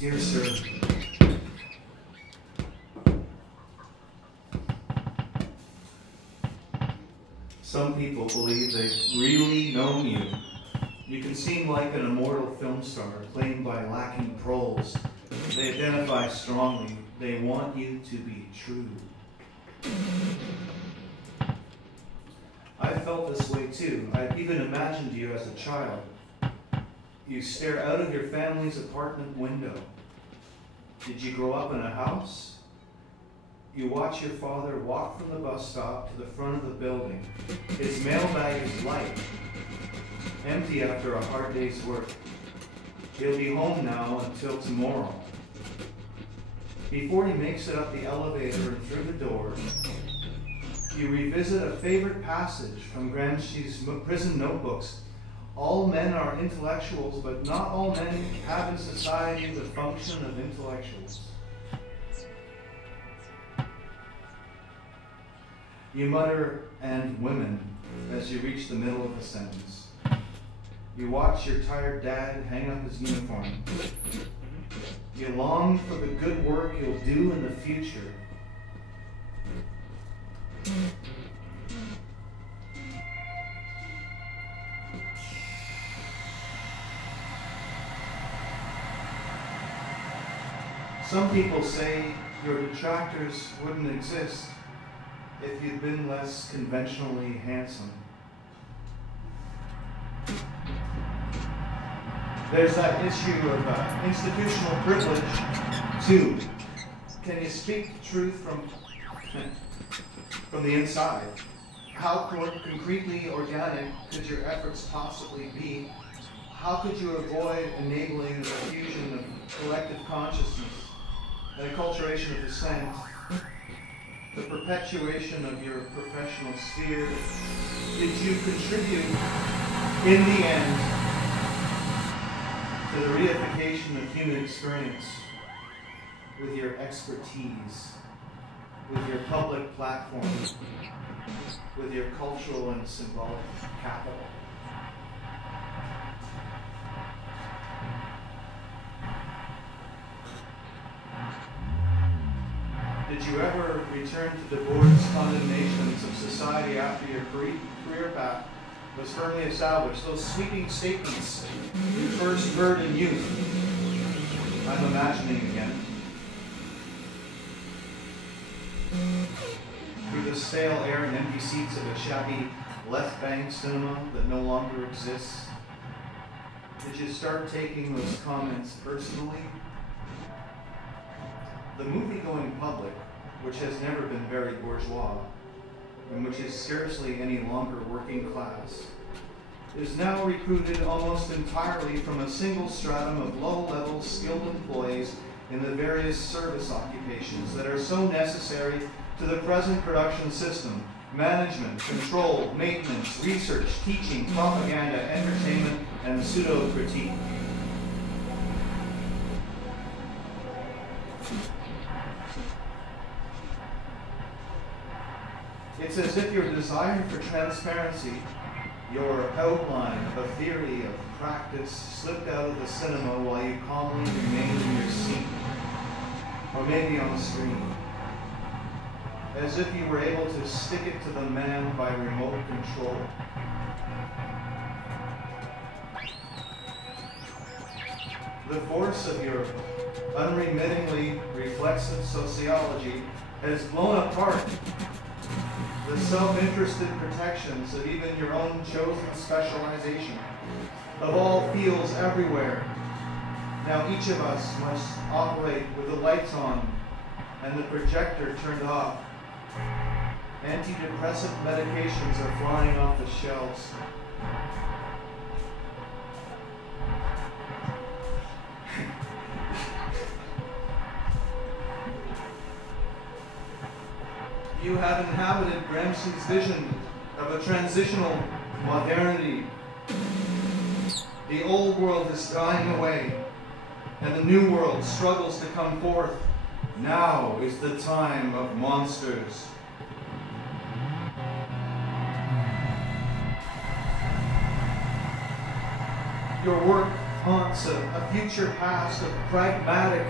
Dear sir, some people believe they've really known you. You can seem like an immortal film star claimed by lacking proles. They identify strongly. They want you to be true. I felt this way too. I even imagined you as a child. You stare out of your family's apartment window. Did you grow up in a house? You watch your father walk from the bus stop to the front of the building. His mailbag is light, empty after a hard day's work. He'll be home now until tomorrow. Before he makes it up the elevator and through the door, you revisit a favorite passage from Gramsci's prison notebooks. All men are intellectuals, but not all men have in society the function of intellectuals. You mutter, "and women," as you reach the middle of the sentence. You watch your tired dad hang up his uniform. You long for the good work you'll do in the future. Some people say your detractors wouldn't exist if you'd been less conventionally handsome. There's that issue of institutional privilege, too. Can you speak the truth from the inside? How concretely organic could your efforts possibly be? How could you avoid enabling the fusion of collective consciousness, the acculturation of dissent, the perpetuation of your professional sphere? Did you contribute, in the end, to the reification of human experience with your expertise, with your public platform, with your cultural and symbolic capital? Did you ever return to the board's condemnations of society after your career path was firmly established? Those sweeping statements you first heard in youth. I'm imagining again. Through the stale air and empty seats of a shabby left bank cinema that no longer exists, did you start taking those comments personally? The movie-going public, which has never been very bourgeois, and which is scarcely any longer working class, is now recruited almost entirely from a single stratum of low-level skilled employees in the various service occupations that are so necessary to the present production system: management, control, maintenance, research, teaching, propaganda, entertainment, and pseudo-critique. It's as if your desire for transparency, your outline of a theory of practice, slipped out of the cinema while you calmly remained in your seat, or maybe on the screen. As if you were able to stick it to the man by remote control. The force of your unremittingly reflexive sociology has blown apart the self-interested protections of even your own chosen specialization, of all fields everywhere. Now each of us must operate with the lights on and the projector turned off. Antidepressant medications are flying off the shelves. You have inhabited Gramsci's vision of a transitional modernity. The old world is dying away, and the new world struggles to come forth. Now is the time of monsters. Your work haunts a future past of pragmatic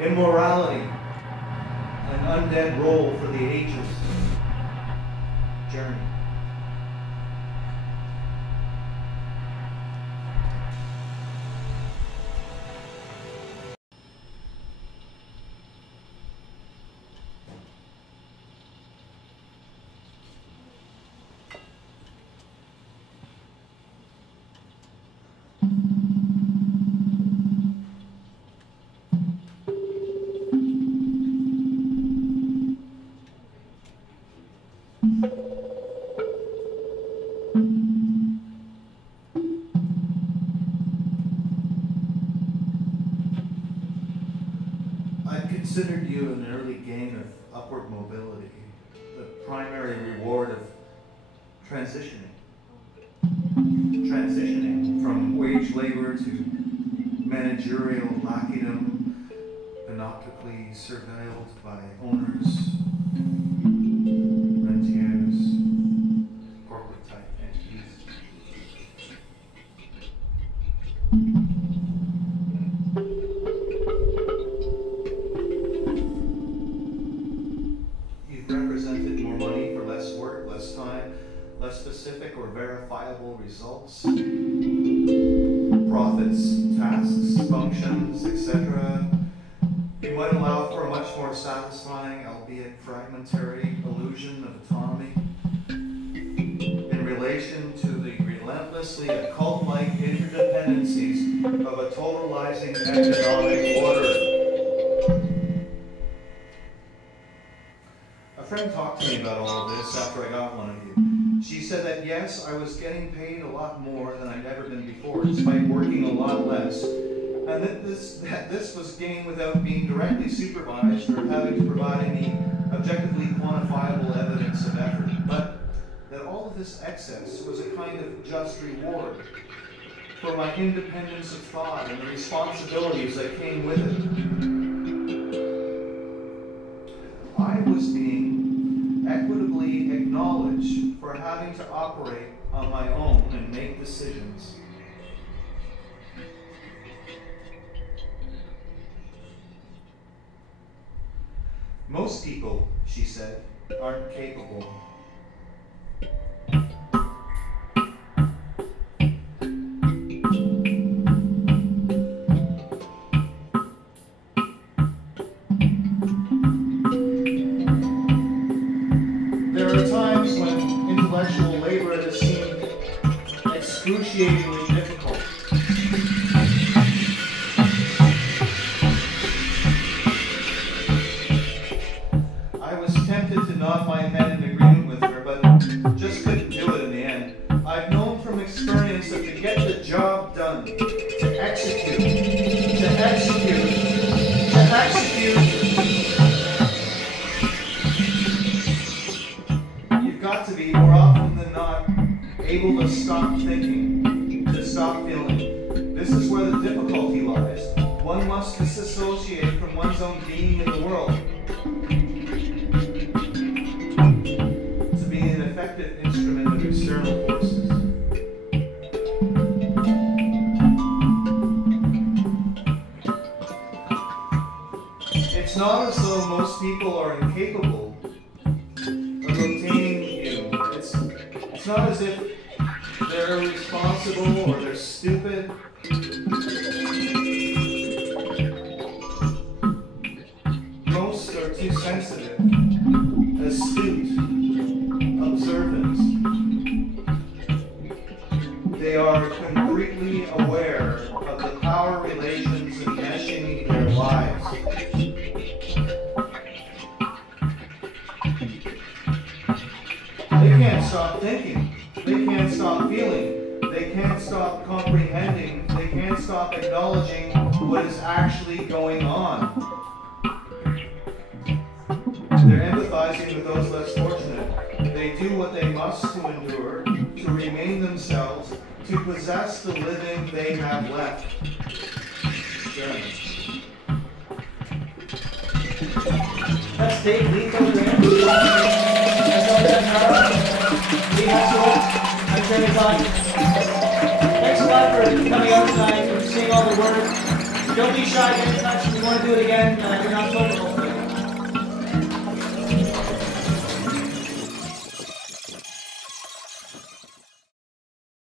immorality, an undead role for the ages journey. Considered you an early gain of upward mobility, the primary reward of transitioning from wage labor to managerial lackadom, panoptically surveilled by owners, rentiers, corporate type entities. Represented more money for less work, less time, less specific or verifiable results, profits, tasks, functions, etc. You might allow for a much more satisfying, albeit fragmentary, illusion of autonomy in relation to the relentlessly occult-like interdependencies of a totalizing economic order. A friend talked to me about all of this after I got one of you. She said that yes, I was getting paid a lot more than I'd ever been before, despite working a lot less, and that this was gained without being directly supervised or having to provide any objectively quantifiable evidence of effort, but that all of this excess was a kind of just reward for my independence of thought and the responsibilities that came with it. I was being equitably acknowledged for having to operate on my own and make decisions. Most people, she said, aren't capable. Excruciatingly difficult. I was tempted to nod my head in agreement with her, but just couldn't do it in the end. I've known from experience that to get the job done, to execute, you've got to be, more often than not, able to stop thinking, to stop feeling. This is where the difficulty lies. One must disassociate from one's own being in the world to be an effective instrument of external forces. It's not as though most people are incapable of obtaining you. It's not as if they're irresponsible or they're stupid. Most are too sensitive, astute, observant. They are concretely aware of the power relations enmeshing their lives. They can't stop thinking. They can't stop feeling. They can't stop comprehending. They can't stop acknowledging what is actually going on. They're empathizing with those less fortunate. They do what they must to endure, to remain themselves, to possess the living they have left. Jeremy. That's Dave Leith over there. That's over there, Hara. Lee Hutzulak. I'm Todd. Thanks a lot for coming out tonight, for seeing word. Don't be shy, get in touch if you want to do it again. You're not told